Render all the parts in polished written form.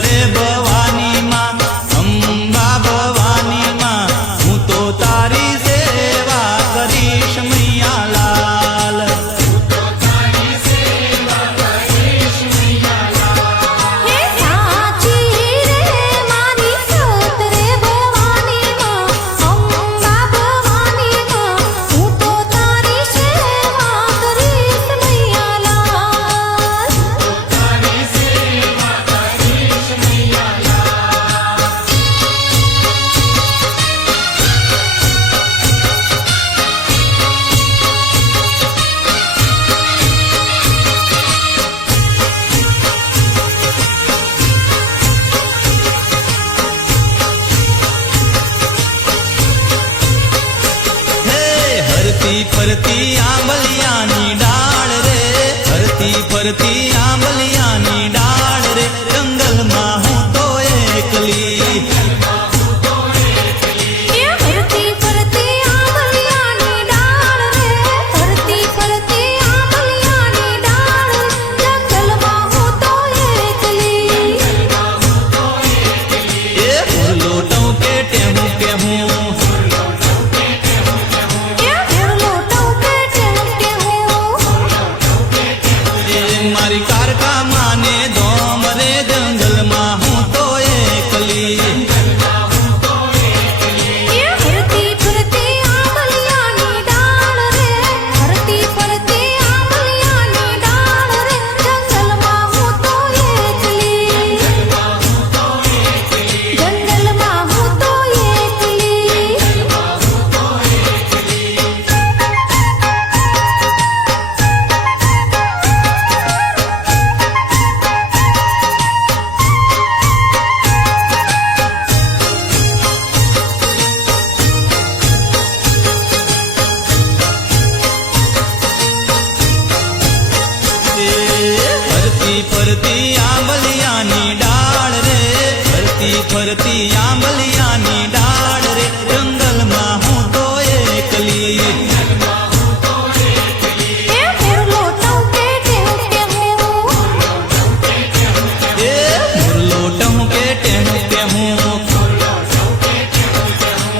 રે ભવાની માં અંબા ભવાની માં હું તો તારી સેવા કરીશ મૈયા લાલ હે સાચી રે મારી સત રે ભવાની માં અંબા ભવાની માં હું તો તારી સેવા કરીશ મૈયા લાલ હે હરતી ફરતી આંબલિયાની ડાળ રે હરતી ફરતી આંબલિયાની ડાળ રે જંગલમાં હું તો એકલી એ ફરતી ફરતી આંબલિયાની ડાળ રે ફરતી ફરતી આંબલિયાની ડાળ જંગલમાં હું તો એકલી એ ફૂલો ટોકે ટેહું ટેહું એ ફૂલો ટોકે ટેહું એ મારી કારકા માને ધોમ રે જંગલમાં હું તો એકલી એ ફરતી ફરતી આંબલિયાની ડાળ રે ફરતી ફરતી આંબલિયાની ડાળ રે જંગલમાં હું તો એકલી જંગલમાં હું તો એકલી ફરતી ફરતી આંબલિયાની ડાળ રે ફરતી ફરતી આંબલિયાની ડાળ રે જંગલમાં હું તો એકલી એ ફૂલો ટોકે ટેહું એ મુરલો ટહુકે ટેહું ટેહું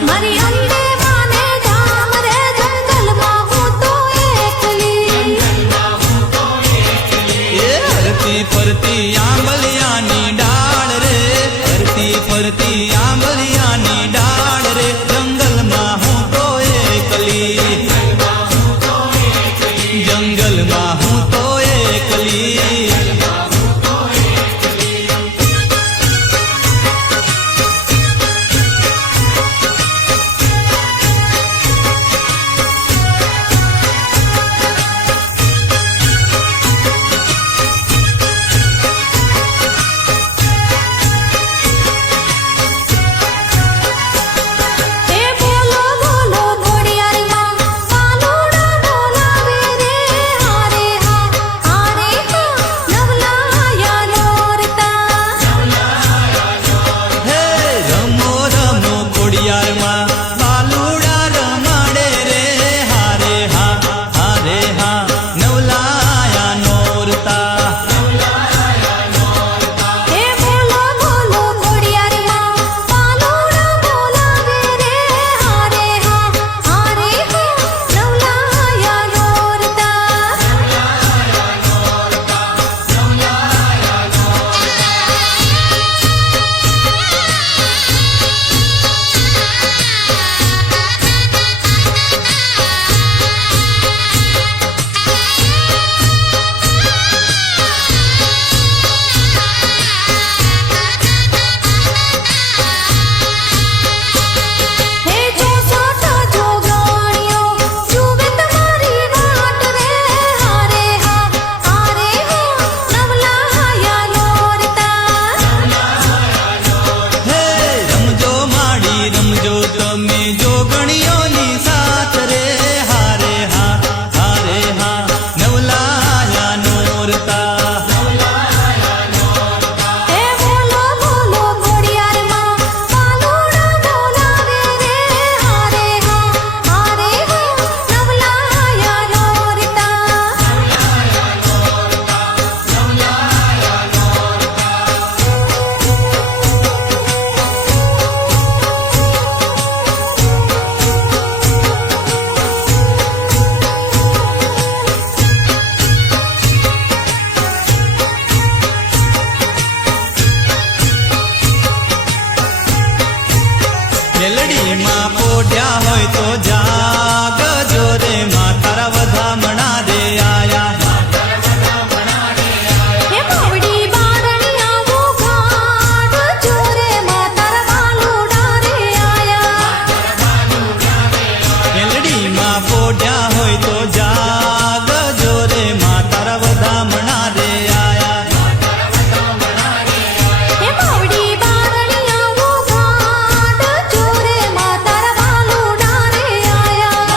મારી અંબે માને ધામ રે જંગલમાં હું તો એકલી એ હરતી ફરતી આંબલિયાની ડાળ રે હરતી ફરતી આંબલિયા મેલડીમાં પોઢ્યા હોય તો જાગજો રે માં તારા વધામણા રે આયા હે માવડી બારણિયા ઉઘાડ જોરે માતર વાલુડા રે આયા મેલડીમાં પોઢ્યા હોય તો જાગજો રે માં તારા વધામણા રે આયા હે માવડી બારણિયા ઉઘાડ જોરે માતર વાલુડા રે આયા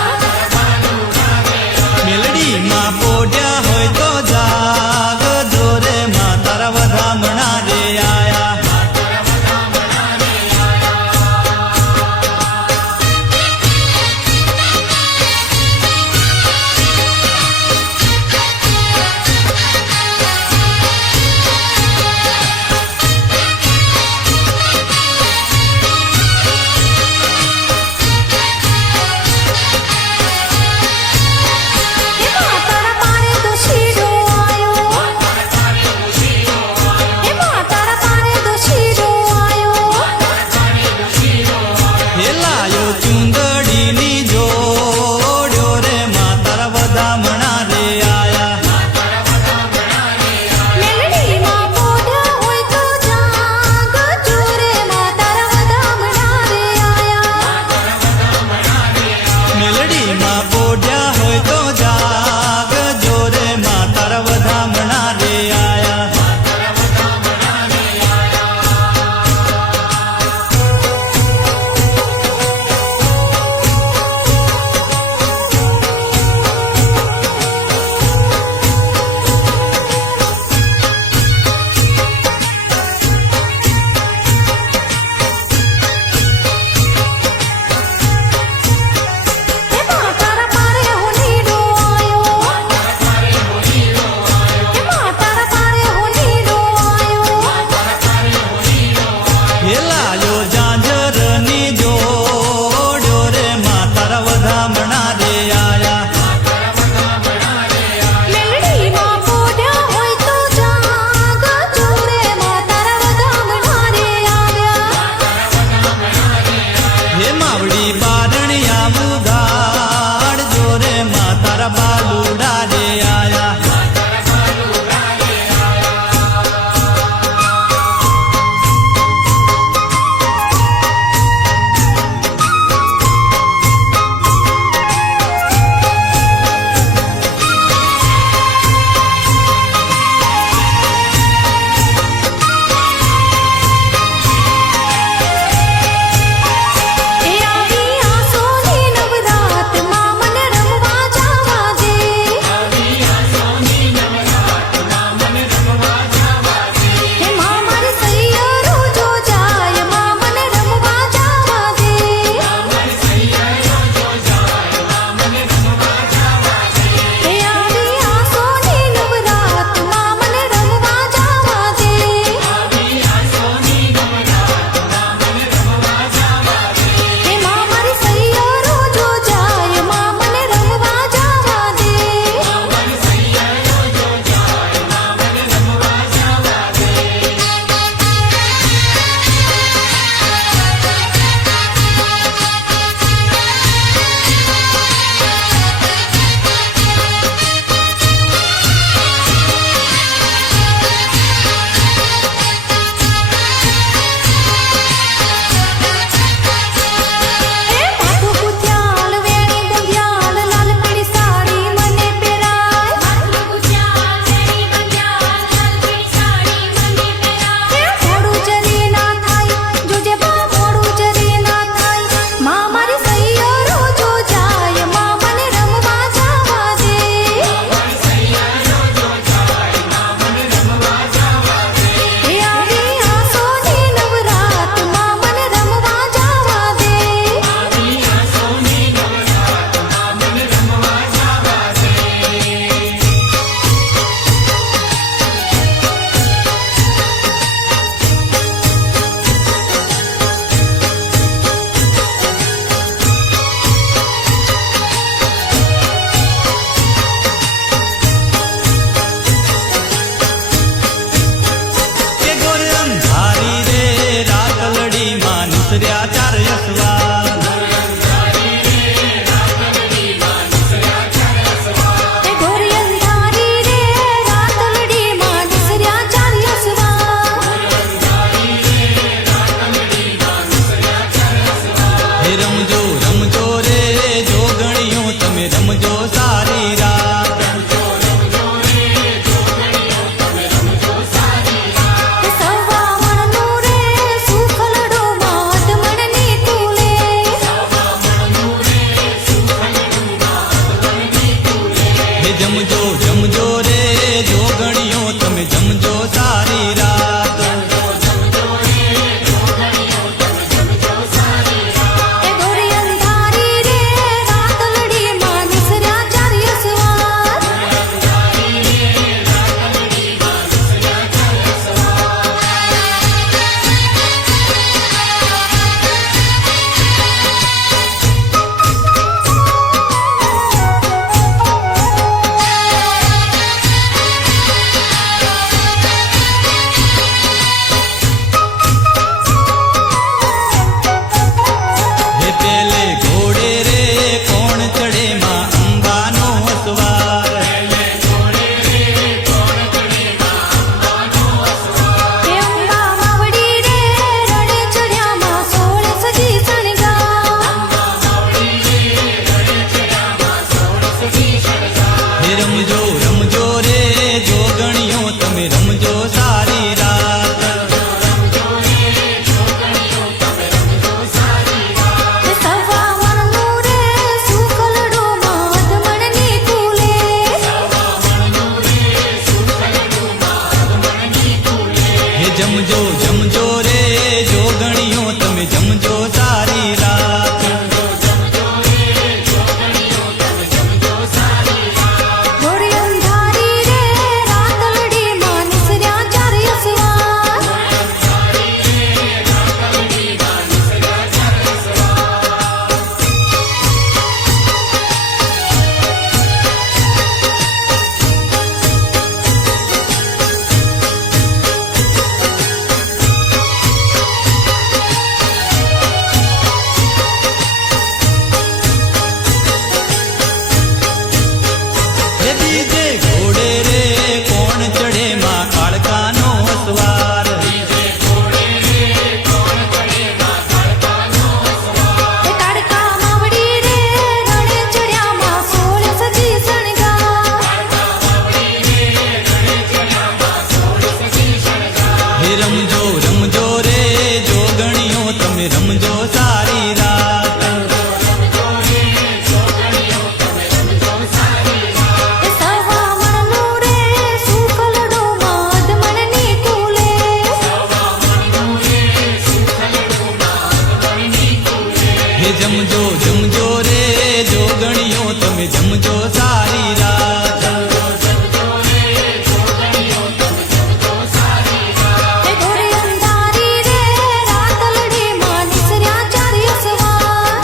જમજો રે જોગણીઓ તમે જમજો સારી રાત ઘોડી અંધારી રે રાતલડી માં નિસર્યા ચાર અસવાર હે બીજે ઘોડે રે કોણ ચડે માં કાળકાનો અસવાર એ કાળકા માવડી રે રણે ચડ્યા માં સોળ સજી શણગાર હે રમજો રમજો રે જોગણીઓ તમે રમજો સારી રાત એ સવામણનું રે સુખલડો માં અધમણની કુલે હે જમજો જમજો રે જોગણીઓ તમે જમજો સારી રાત એ ઘોડી અંધારી રે રાતલડી માં નિસર્યા ચાર અસવાર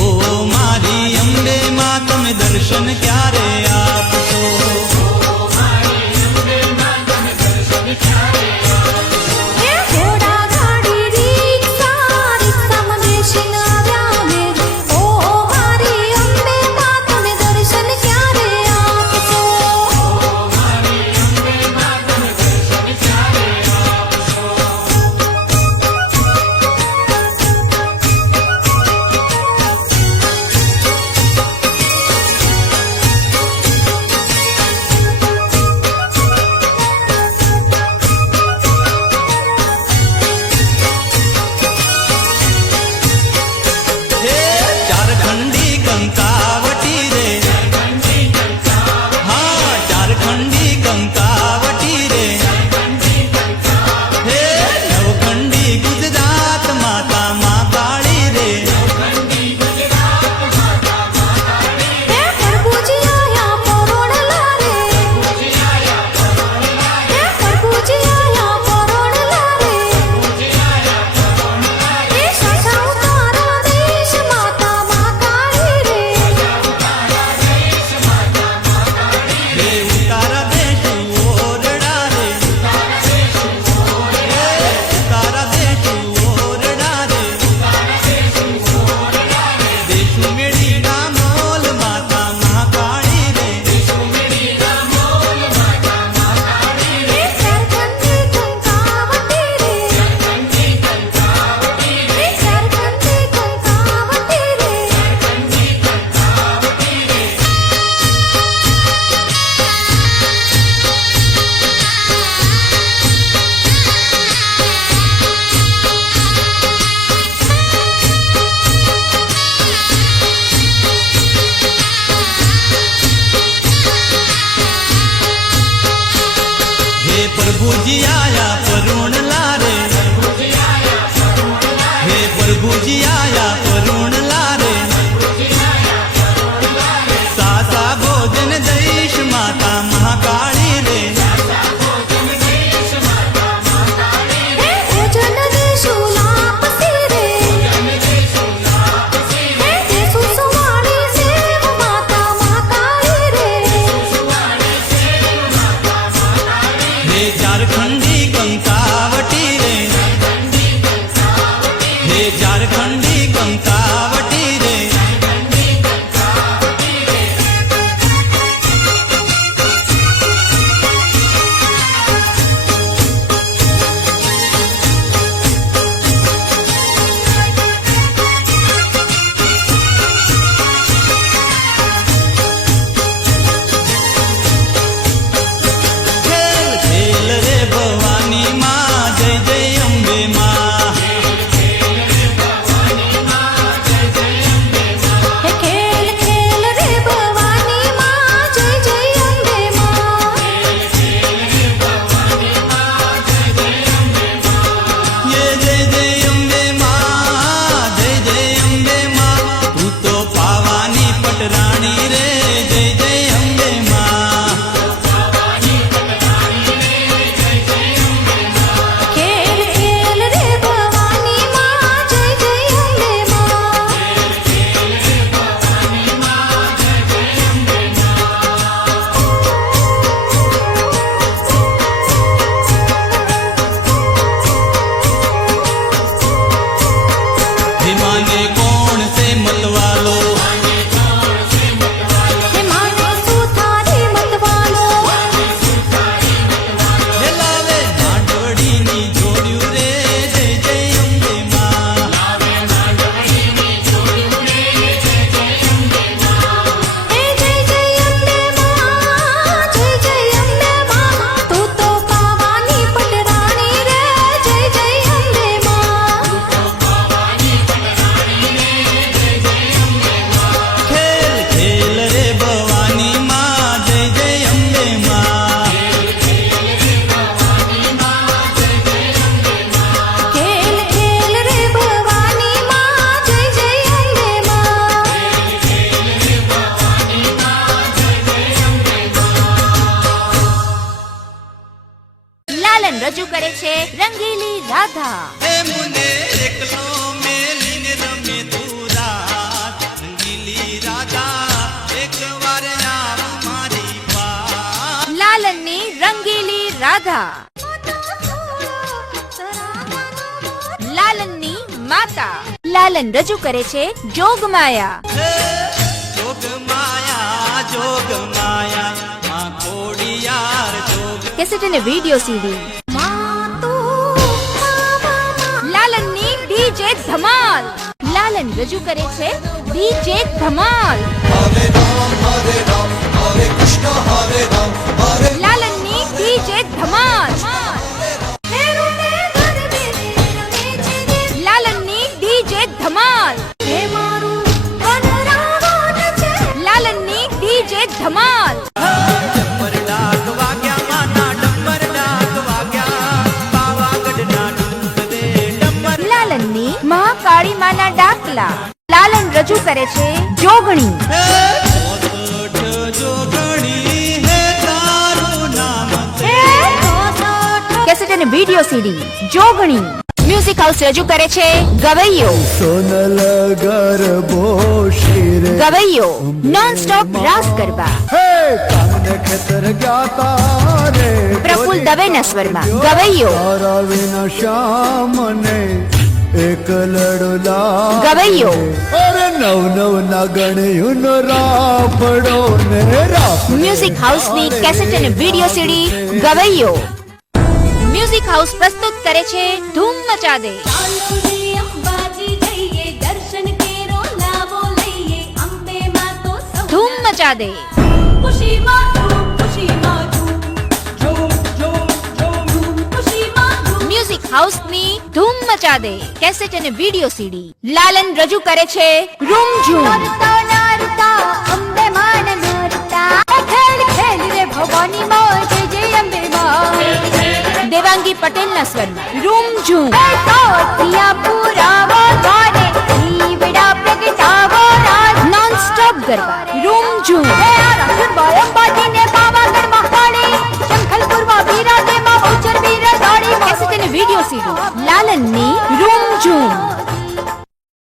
ઓ મારી અંબે માં તમે દર્શન ક્યારે આપશો એ ઘોડા ગાડી રીક્ષા રીક્ષામાં બેસીને આવ્યા અમે ઓ મારી અંબે માં તમે દર્શન ક્યારે આપશો હે ચારખંડી કંકાવટી રે હા ચારખંડી કંકાવટી રે હે નવખંડી ગુજરાત માતા મા કાળી રે હે પ્રભુજી આયા પરોણલા રે હે પ્રભુજી આયા પરોણલા રે હે સાસા તારા દેશ માતા મા કાળી રે હે ઉતારા દેશ ઓરડા રે હે ઉતારા દેશ ઓરડા રે દેશુ મેળી ના મોલ માતા મા કાળી રે હે ચારખંડી કંકાવટી રે હે ચારખંડી કંકાવટી રે હે પ્રભુજી આયા પરુણલા રે હે પ્રભુજી આયા પરુણલા રે સાસા ભોજન દઈશ માતા મહાકાળી રે હે ભોજન દેશુ લાપસી રે હે દેશુ સુવાળી સેવ માતા મા કાળી રે હે ઝારખંડી કંકાવટી રે હે ઝારખંડી કંકાવટી રે ખેલ ખેલ રે ભવાની માં જય જય અંબે માં હે ખેલ ખેલ રે ભવાની માં જય જય અંબે માં ये जय जय अंबे माँ जय जय अंबे माँ तू तो पावानी पटरानी रे जय जय अंबे माँ ખેલ ખેલ રે ભવાની માં જય જય અંબે માં मांगे कौन से मतवालो હે માને સુથારી મતવાલો हे लावे मांडवड़ी नी जोड़्यू रे जय जय अंबे माँ હે જય જય અંબે માં જય જય અંબે માં તું તો પાવાની પટરાણી રે જય જય અંબે માં खेल खेल रे भवानी माँ जय जय अंबे माँ ખેલ ખેલ રે ભવાની માં જય જય અંબે માં લાલન રજૂ કરે છે રંગીલી રાધા. हे मुने एकलो मेलीने रमे तू रात રાધા. લાલનની માતા. લાલન રજૂ કરે છે જોગમાયા. જોગમાયા માં ખોડિયાર જોગ. કેસેટ અને વિડિયો સીડી. લાલનની ડીજે ધમાલ. લાલન રજૂ કરે છે ડીજે ધમાલ. લાલનની ડીજે ધમાલ. લાલનની ડીજે ધમાલ. લાલનની ડીજે ધમાલ. ડમર ડાક વાગ્યા માના ડમર ડાક વાગ્યા પાવાગઢના ડુંગરે ડમર. લાલનની મહાકાળી માના ડાકલા. લાલન રજૂ કરે છે જોગણી. જોગણી હે તારું નામ કેસેટ અને વિડિયો સીડી જોગણી. મ્યુઝિક હાઉસ રજૂ કરે છે ગવૈયો. સોનલ ગરબો શિરે ગવૈયો નોન સ્ટોપ રાસ ગરબા. હે કામને ખેતર ગાતા રે પ્રફુલ્લ દવેના સ્વરમાં ગવૈયો. તારા વિના શ્યામને એક લડલા ગવૈયો. અરે નવ નવ ના ગણ્યું રાપડો ને રાપ મ્યુઝિક હાઉસની કેસેટ અને વિડિયો સીડી ગવૈયો. મ્યુઝિક હાઉસ પ્રસ્તુત કરે છે ધૂમ મચા દે. ધૂમ મચા દે. મ્યુઝિક હાઉસની ધૂમ મચા દે કેસેટ અને વિડિયો સીડી. લાલન રજૂ કરે છે રૂમઝૂમ. દેવાંગી પટેલના સ્વરમાં Rumjhum. Non stop garba Rumjhum. Cassette અને વિડિયો સીડી લાલનની રૂમઝૂમ.